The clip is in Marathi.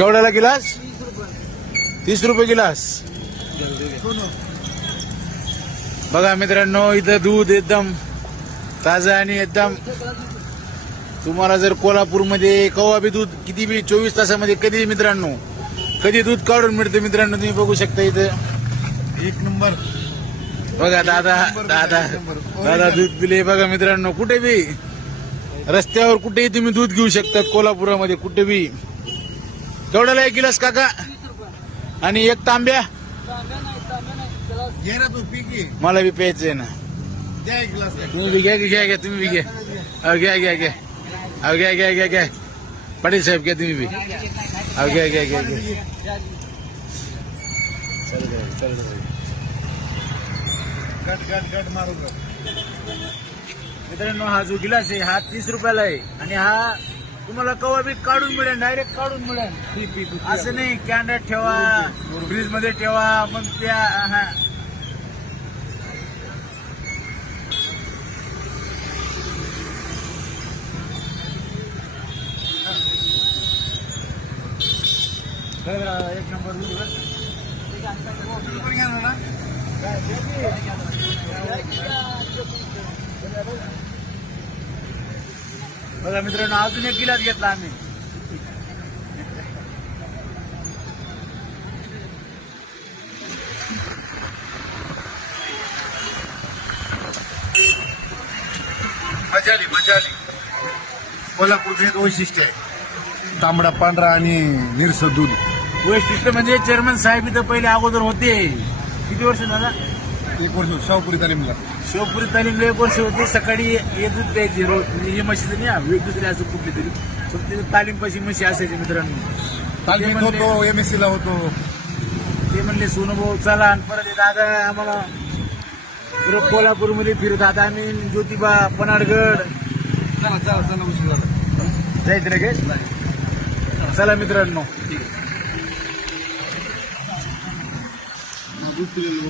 केवढ्याला गिलास? 30 रुपये गिलास. बघा मित्रांनो, इथं दूध एकदम ताजं आणि एकदम तुम्हाला जर कोल्हापूरमध्ये कवा बी दूध किती बी 24 तासामध्ये कधी मित्रांनो कधी दूध काढून मिळतं मित्रांनो. तुम्ही बघू शकता इथं एक नंबर. बघा दादा दूध पिले. बघा मित्रांनो, कुठे बी रस्त्यावर कुठेही तुम्ही दूध घेऊ शकतात कोल्हापुरामध्ये कुठे बी. केवढ्याला एक गिलास काका? आणि एक तांब्या? घे ना तू, पी की. मला बी प्यायचंय ना. द्या एक ग्लास. तुम्ही बी घ्या तुम्ही बी घ्या. अहो घ्या पाटील साहेब घ्या तुम्ही बी. अहो घ्या गट मारू. मित्रांनो, हा जो गिलास आहे हा 30 रुपयाला आहे. आणि हा तुम्हाला कवा बी काढून मिळेल, डायरेक्ट काढून मिळेल. असं नाही कॅन्डात ठेवा, फ्रीज मध्ये ठेवा मग त्या. हा एक नंबर दूध. घ्या ना. बघा मित्रांनो, अजून एक गिलास घेतला आम्ही. मजा आली. कोल्हापूरचं एक वैशिष्ट्य आहे, तांबडा पांढरा आणि निरस दूध. वैशिष्ट्य म्हणजे चेअरमन साहेब इथं पहिले अगोदर होते. किती वर्ष झाला? 1 वर्ष शाहपुरी तालीमला. शिवपुरी तालीमला 1 वर्ष होते. सकाळी हे दूध द्यायची रोज. म्हणजे ही म्हशीचं नाही, वेगवेगळी असं कुठली तरी फक्त तालीम पाशी म्हशी असायची मित्रांनो. तालीम होतो, MSC ला होतो. ते म्हणले सोनूभाऊ चला. आणि परत दादा आम्हाला कोल्हापूरमध्ये फिरत. आता आम्ही ज्योतिबा, पन्हाळगड चला उशीर झाला. जायचं रे काय? चला मित्रांनो.